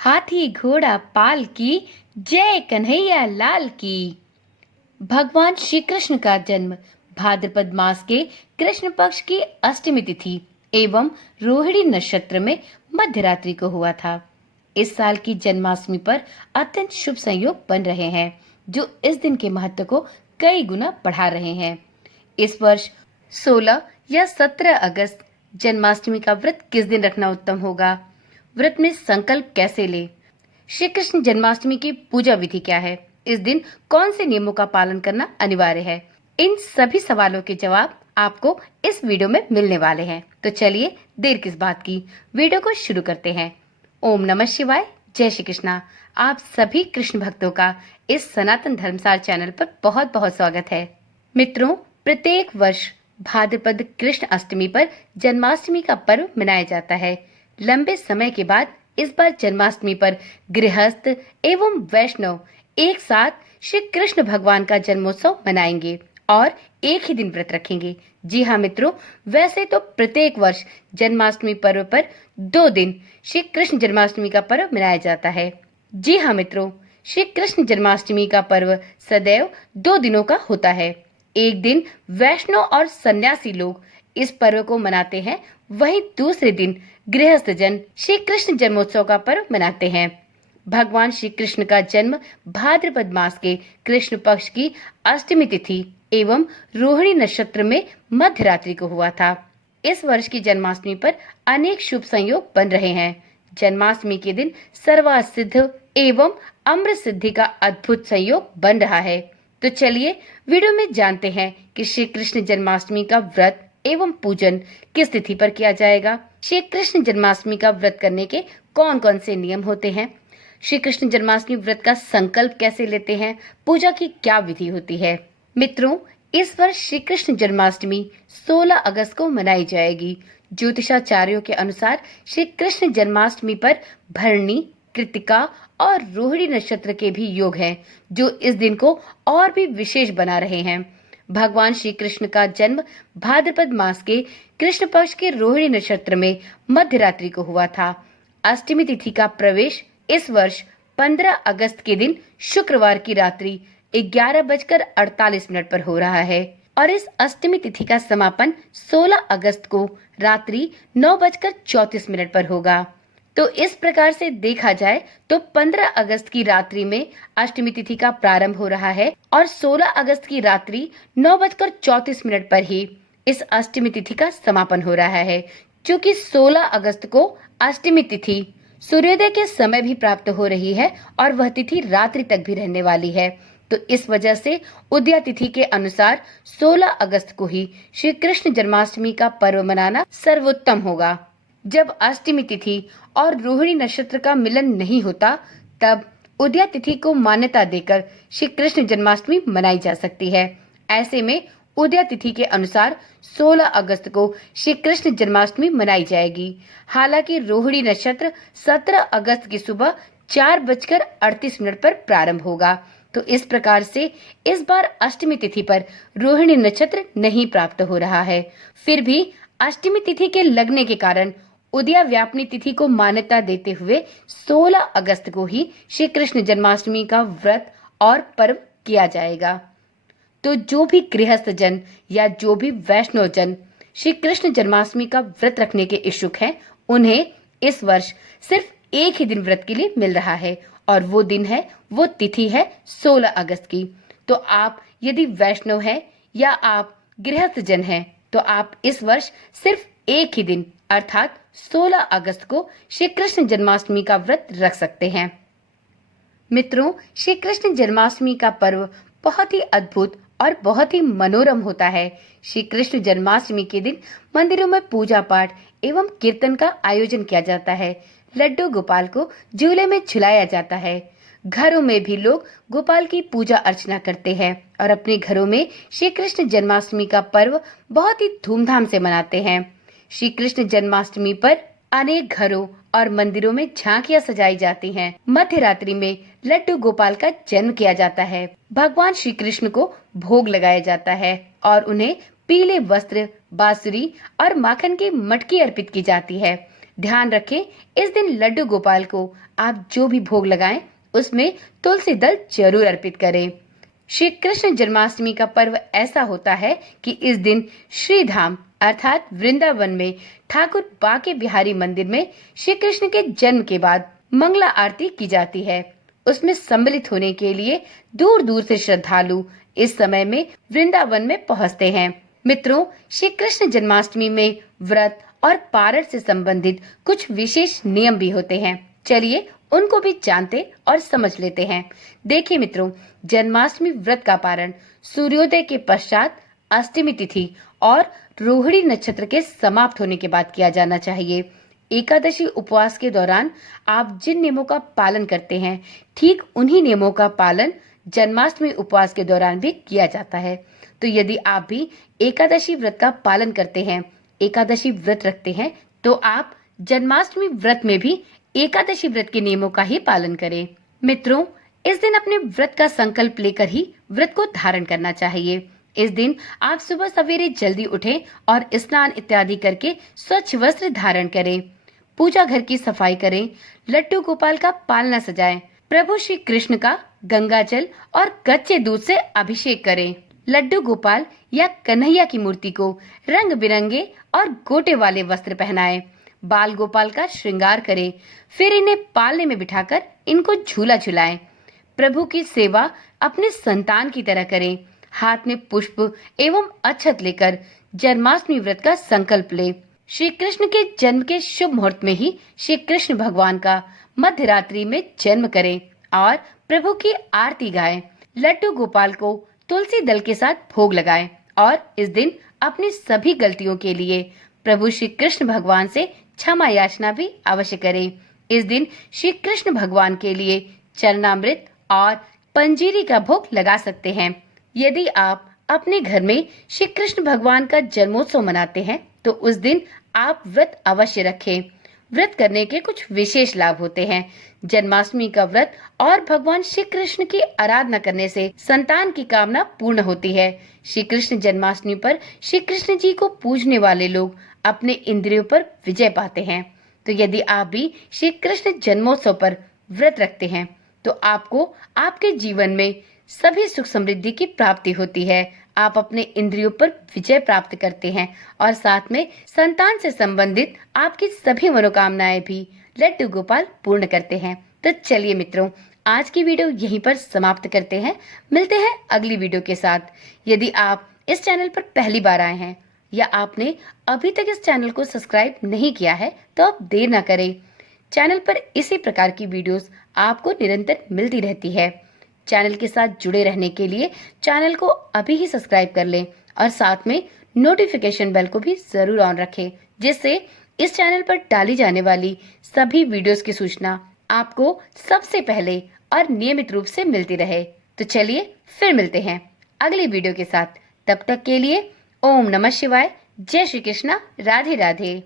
हाथी घोड़ा पाल की, जय कन्हैया लाल की। भगवान श्री कृष्ण का जन्म भाद्रपद मास के कृष्ण पक्ष की अष्टमी तिथि एवं रोहिणी नक्षत्र में मध्य रात्रि को हुआ था। इस साल की जन्माष्टमी पर अत्यंत शुभ संयोग बन रहे हैं, जो इस दिन के महत्व को कई गुना बढ़ा रहे हैं। इस वर्ष 16 या 17 अगस्त जन्माष्टमी का व्रत किस दिन रखना उत्तम होगा? व्रत में संकल्प कैसे ले? श्री कृष्ण जन्माष्टमी की पूजा विधि क्या है? इस दिन कौन से नियमों का पालन करना अनिवार्य है? इन सभी सवालों के जवाब आपको इस वीडियो में मिलने वाले हैं। तो चलिए देर किस बात की, वीडियो को शुरू करते हैं। ओम नमः शिवाय, जय श्री कृष्णा। आप सभी कृष्ण भक्तों का इस सनातन धर्मसार चैनल पर बहुत बहुत स्वागत है। मित्रों, प्रत्येक वर्ष भाद्रपद कृष्ण अष्टमी पर जन्माष्टमी का पर्व मनाया जाता है। लंबे समय के बाद इस बार जन्माष्टमी पर गृहस्थ एवं वैष्णव एक साथ श्री कृष्ण भगवान का जन्मोत्सव मनाएंगे और एक ही दिन व्रत रखेंगे। जी हाँ मित्रों, वैसे तो प्रत्येक वर्ष जन्माष्टमी पर्व पर 2 दिन श्री कृष्ण जन्माष्टमी का पर्व मनाया जाता है। जी हाँ मित्रों, श्री कृष्ण जन्माष्टमी का पर्व सदैव 2 दिनों का होता है। एक दिन वैष्णव और सन्यासी लोग इस पर्व को मनाते हैं, वहीं दूसरे दिन गृहस्थ जन श्री कृष्ण जन्मोत्सव का पर्व मनाते हैं। भगवान श्री कृष्ण का जन्म भाद्रपद मास के कृष्ण पक्ष की अष्टमी तिथि एवं रोहिणी नक्षत्र में मध्य रात्रि को हुआ था। इस वर्ष की जन्माष्टमी पर अनेक शुभ संयोग बन रहे हैं। जन्माष्टमी के दिन सर्वार्थ सिद्ध एवं अमृत सिद्धि का अद्भुत संयोग बन रहा है। तो चलिए वीडियो में जानते हैं कि श्री कृष्ण जन्माष्टमी का व्रत एवं पूजन किस तिथि पर किया जाएगा। श्री कृष्ण जन्माष्टमी का व्रत करने के कौन कौन से नियम होते हैं? श्री कृष्ण जन्माष्टमी व्रत का संकल्प कैसे लेते हैं? पूजा की क्या विधि होती है? मित्रों, इस वर्ष श्री कृष्ण जन्माष्टमी 16 अगस्त को मनाई जाएगी। ज्योतिषाचार्यों के अनुसार श्री कृष्ण जन्माष्टमी पर भरणी, कृतिका और रोहिणी नक्षत्र के भी योग हैं, जो इस दिन को और भी विशेष बना रहे हैं। भगवान श्री कृष्ण का जन्म भाद्रपद मास के कृष्ण पक्ष के रोहिणी नक्षत्र में मध्य रात्रि को हुआ था। अष्टमी तिथि का प्रवेश इस वर्ष 15 अगस्त के दिन शुक्रवार की रात्रि 11:48 पर हो रहा है और इस अष्टमी तिथि का समापन 16 अगस्त को रात्रि 9:34 पर होगा। तो इस प्रकार से देखा जाए तो 15 अगस्त की रात्रि में अष्टमी तिथि का प्रारंभ हो रहा है और 16 अगस्त की रात्रि 9:34 पर ही इस अष्टमी तिथि का समापन हो रहा है। क्योंकि 16 अगस्त को अष्टमी तिथि सूर्योदय के समय भी प्राप्त हो रही है और वह तिथि रात्रि तक भी रहने वाली है, तो इस वजह से उदया तिथि के अनुसार 16 अगस्त को ही श्री कृष्ण जन्माष्टमी का पर्व मनाना सर्वोत्तम होगा। जब अष्टमी तिथि और रोहिणी नक्षत्र का मिलन नहीं होता, तब उदया तिथि को मान्यता देकर श्री कृष्ण जन्माष्टमी मनाई जा सकती है। ऐसे में उदया तिथि के अनुसार 16 अगस्त को श्री कृष्ण जन्माष्टमी मनाई जाएगी। हालांकि रोहिणी नक्षत्र 17 अगस्त की सुबह 4:38 पर प्रारंभ होगा। तो इस प्रकार से इस बार अष्टमी तिथि पर रोहिणी नक्षत्र नहीं प्राप्त हो रहा है। फिर भी अष्टमी तिथि के लगने के कारण उदया व्यापनी तिथि को मान्यता देते हुए 16 अगस्त को ही श्री कृष्ण जन्माष्टमी का व्रत और पर्व किया जाएगा। तो जो भी गृहस्थ जन या जो भी वैष्णव जन श्री कृष्ण जन्माष्टमी का व्रत रखने के इच्छुक हैं, उन्हें इस वर्ष सिर्फ एक ही दिन व्रत के लिए मिल रहा है और वो तिथि है 16 अगस्त की। तो आप यदि वैष्णव हैं या आप गृहस्थ जन हैं, तो आप इस वर्ष सिर्फ एक ही दिन अर्थात 16 अगस्त को श्री कृष्ण जन्माष्टमी का व्रत रख सकते हैं। मित्रों, श्री कृष्ण जन्माष्टमी का पर्व बहुत ही अद्भुत और बहुत ही मनोरम होता है। श्री कृष्ण जन्माष्टमी के दिन मंदिरों में पूजा पाठ एवं कीर्तन का आयोजन किया जाता है। लड्डू गोपाल को झूले में झुलाया जाता है। घरों में भी लोग गोपाल की पूजा अर्चना करते हैं और अपने घरों में श्री कृष्ण जन्माष्टमी का पर्व बहुत ही धूमधाम से मनाते हैं। श्री कृष्ण जन्माष्टमी पर अनेक घरों और मंदिरों में झांकियां सजाई जाती हैं। मध्य रात्रि में लड्डू गोपाल का जन्म किया जाता है। भगवान श्री कृष्ण को भोग लगाया जाता है और उन्हें पीले वस्त्र, बांसुरी और माखन की मटकी अर्पित की जाती है। ध्यान रखें, इस दिन लड्डू गोपाल को आप जो भी भोग लगाएं उसमें तुलसी दल जरूर अर्पित करें। श्री कृष्ण जन्माष्टमी का पर्व ऐसा होता है कि इस दिन श्री धाम अर्थात वृंदावन में ठाकुर बाके बिहारी मंदिर में श्री कृष्ण के जन्म के बाद मंगला आरती की जाती है। उसमें सम्मिलित होने के लिए दूर दूर से श्रद्धालु इस समय में वृंदावन में पहुंचते हैं। मित्रों, श्री कृष्ण जन्माष्टमी में व्रत और पारण से संबंधित कुछ विशेष नियम भी होते हैं। चलिए उनको भी जानते और समझ लेते हैं। देखिए मित्रों, जन्माष्टमी व्रत का पारण सूर्योदय के पश्चात अष्टमी तिथि और रोहिणी नक्षत्र के समाप्त होने के बाद किया जाना चाहिए। एकादशी उपवास के दौरान आप जिन नियमों का पालन करते हैं, ठीक उन्हीं नियमों का पालन जन्माष्टमी उपवास के दौरान भी किया जाता है। तो यदि आप भी एकादशी व्रत का पालन करते हैं, एकादशी व्रत रखते हैं, तो आप जन्माष्टमी व्रत में भी एकादशी व्रत के नियमों का ही पालन करें। मित्रों, इस दिन अपने व्रत का संकल्प लेकर ही व्रत को धारण करना चाहिए। इस दिन आप सुबह सवेरे जल्दी उठें और स्नान इत्यादि करके स्वच्छ वस्त्र धारण करें। पूजा घर की सफाई करें, लड्डू गोपाल का पालना सजाएं, प्रभु श्री कृष्ण का गंगा जल और कच्चे दूध से अभिषेक करें। लड्डू गोपाल या कन्हैया की मूर्ति को रंग बिरंगे और गोटे वाले वस्त्र पहनाएं। बाल गोपाल का श्रृंगार करें, फिर इन्हें पालने में बिठाकर इनको झूला झुलाएं। प्रभु की सेवा अपने संतान की तरह करें। हाथ में पुष्प एवं अक्षत लेकर जन्माष्टमी व्रत का संकल्प ले। श्री कृष्ण के जन्म के शुभ मुहूर्त में ही श्री कृष्ण भगवान का मध्य रात्रि में जन्म करें और प्रभु की आरती गाएं। लड्डू गोपाल को तुलसी दल के साथ भोग लगाएं और इस दिन अपनी सभी गलतियों के लिए प्रभु श्री कृष्ण भगवान से क्षमा याचना भी अवश्य करें। इस दिन श्री कृष्ण भगवान के लिए चरणामृत और पंजीरी का भोग लगा सकते हैं। यदि आप अपने घर में श्री कृष्ण भगवान का जन्मोत्सव मनाते हैं तो उस दिन आप व्रत अवश्य रखें। व्रत करने के कुछ विशेष लाभ होते हैं। जन्माष्टमी का व्रत और भगवान श्री कृष्ण की आराधना करने से संतान की कामना पूर्ण होती है। श्री कृष्ण जन्माष्टमी पर श्री कृष्ण जी को पूजने वाले लोग अपने इंद्रियों पर विजय पाते हैं। तो यदि आप भी श्री कृष्ण जन्मोत्सव पर व्रत रखते हैं तो आपको आपके जीवन में सभी सुख समृद्धि की प्राप्ति होती है। आप अपने इंद्रियों पर विजय प्राप्त करते हैं और साथ में संतान से संबंधित आपकी सभी मनोकामनाएं भी लड्डू गोपाल पूर्ण करते हैं। तो चलिए मित्रों, आज की वीडियो यहीं पर समाप्त करते हैं। मिलते हैं अगली वीडियो के साथ। यदि आप इस चैनल पर पहली बार आए हैं या आपने अभी तक इस चैनल को सब्सक्राइब नहीं किया है तो आप देर ना करें। चैनल पर इसी प्रकार की वीडियोस आपको निरंतर मिलती रहती है। चैनल के साथ जुड़े रहने के लिए चैनल को अभी ही सब्सक्राइब कर लें और साथ में नोटिफिकेशन बेल को भी जरूर ऑन रखें, जिससे इस चैनल पर डाली जाने वाली सभी वीडियोस की सूचना आपको सबसे पहले और नियमित रूप से मिलती रहे। तो चलिए फिर मिलते हैं अगली वीडियो के साथ। तब तक के लिए ओम नमः शिवाय, जय श्री कृष्णा, राधे राधे।